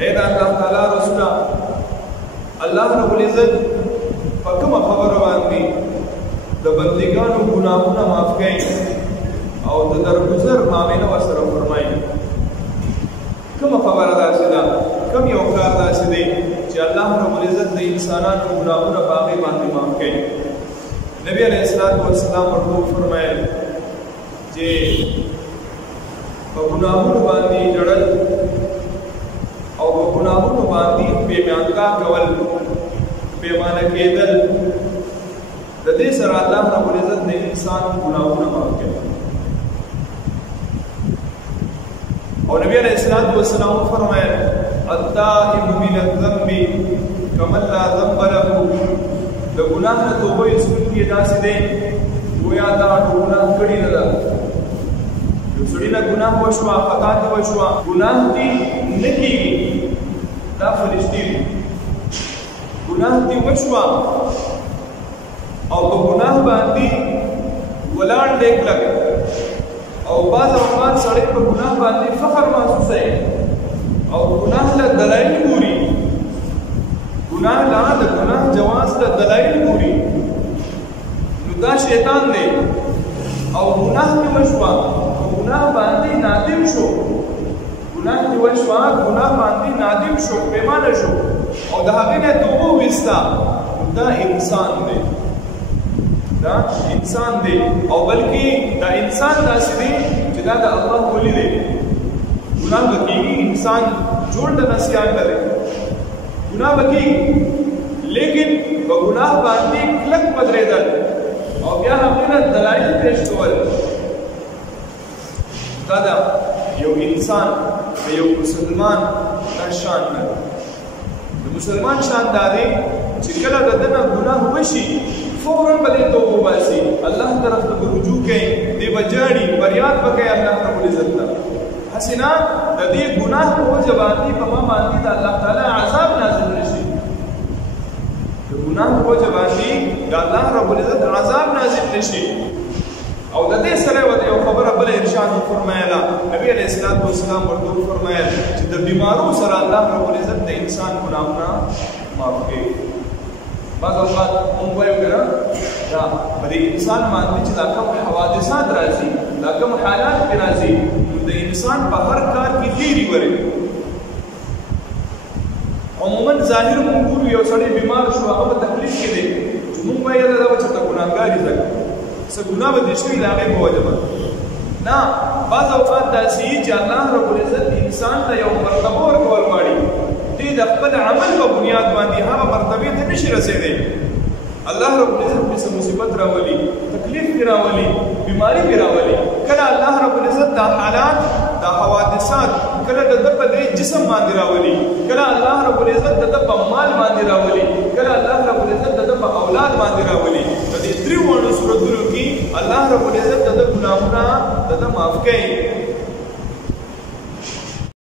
اے دا اللہ تعالی رسولا اللہ رب العزت پکم خبر باندې د بندگانو گناهونه معاف کړي او د درگذر معامله وسره فرمایي. کوم خبره داسې ده، کوم یو کار داسې دی چې الله رب العزت د انسانانو گناهونه په هغې باندې معاف کړي. نبی علیه السلام ورته وفرمایل چې په ګناهونو باندې ژړل او په ګناهونو باندې بېمیانګه کول، بېمانه کېدل، د دې سره الله رب العزت د انسان ګناهونه معاف کوي. او نبی علیہ السلام فرمایل التائب من الذنب کمن لا ذنب له، د ګناه نه توبه ایستونکی داسې دی گویا دا ګناه کړی نه ده. یو سړي نه ګناه وشوه، خطا دې وشوه، ګناه دې نه کېږي، دا فرشتې دي. ګناه دې وشوه او په ګناه باندې ولاړ دی کلک، او بعض اوقات سړی په ګناه باندې فخر محسوسوي او ګناه له دلایل ګوري، ګناه له د ګناه جواز له دلایل ګوري، نو دا شیطان دی. او ګناه کې وشوه، په ګناه باندې نادم شو، ګناه کې وشوه، ګناه باندې نادم شو، پښیمانه شو او د هغې نه توبه وویسته، دا انسان دی، دا انسان دی. او بلکې دا انسان داسې دی چې دا د الله ولی دی. ګناه به کېږي، انسان جوړ د نسیان نه دی، ګناه به کېږي، لیکن په ګناه باندې کلک ودرېدل او بیا هغې نه دلایل پیش کول، دا د یو انسان د یو مسلمان دا شان نه دی. د مسلمان شان دا دی چې کله د ده نه ګناه وشي فوراً به دې توبه وباسي، الله طرف ته به رجوع کوي، دې به ژاړي، فریاد به کوي الله رب العزت ته. هسې نه د دې ګناه په وجه باندې په ما باندې د الله تعالی عذاب نازل نه شي، د ګناه په وجه باندې د الله رب العزت عذاب نازل نه شي. او د دې سره ورته یو خبره بله ارشاد وفرمایله، نبي علیه السلام ورته وفرمایل چې د بیمارو سره الله رب العزت د انسان ګناهونه معاف کوي. بعض اوقات مونږ وایو که نه دا په دې انسان باندې چې دا کوم حوادثات راځي، دا کوم حالات پرې راځي، نو د انسان په هر کار کې تیري وري. عموما ظاهر مونږ ګورو یو سړی بیمار شو، هغه په تکلیف کې دی، چې مونږ وایو دا به چېرته ګناهګار یې ځکه څه ګناه به دې شوي د هغې په وجه باندې نه. بعض اوقات داسې وي چې الله رب العزت انسان ته یو مرتبه ورکول غواړي، دې د خپل عمل په بنیاد باندې هغه مرتبې ته نشي رسېدی. الله رب العزت پرې څه مصیبت راولي، تکلیف پرې راولي، بیماري پرې راولي. کله الله رب العزت دا حالات، دا حوادثات کله د ده په دې جسم باندې راولي، کله الله رب العزت د ده په مال باندې راولي، کله الله رب العزت د ده په اولاد باندې راولي. په دې دریو صورتونو کې الله رب العزت د ده ګناهونه د ده معاف کوي.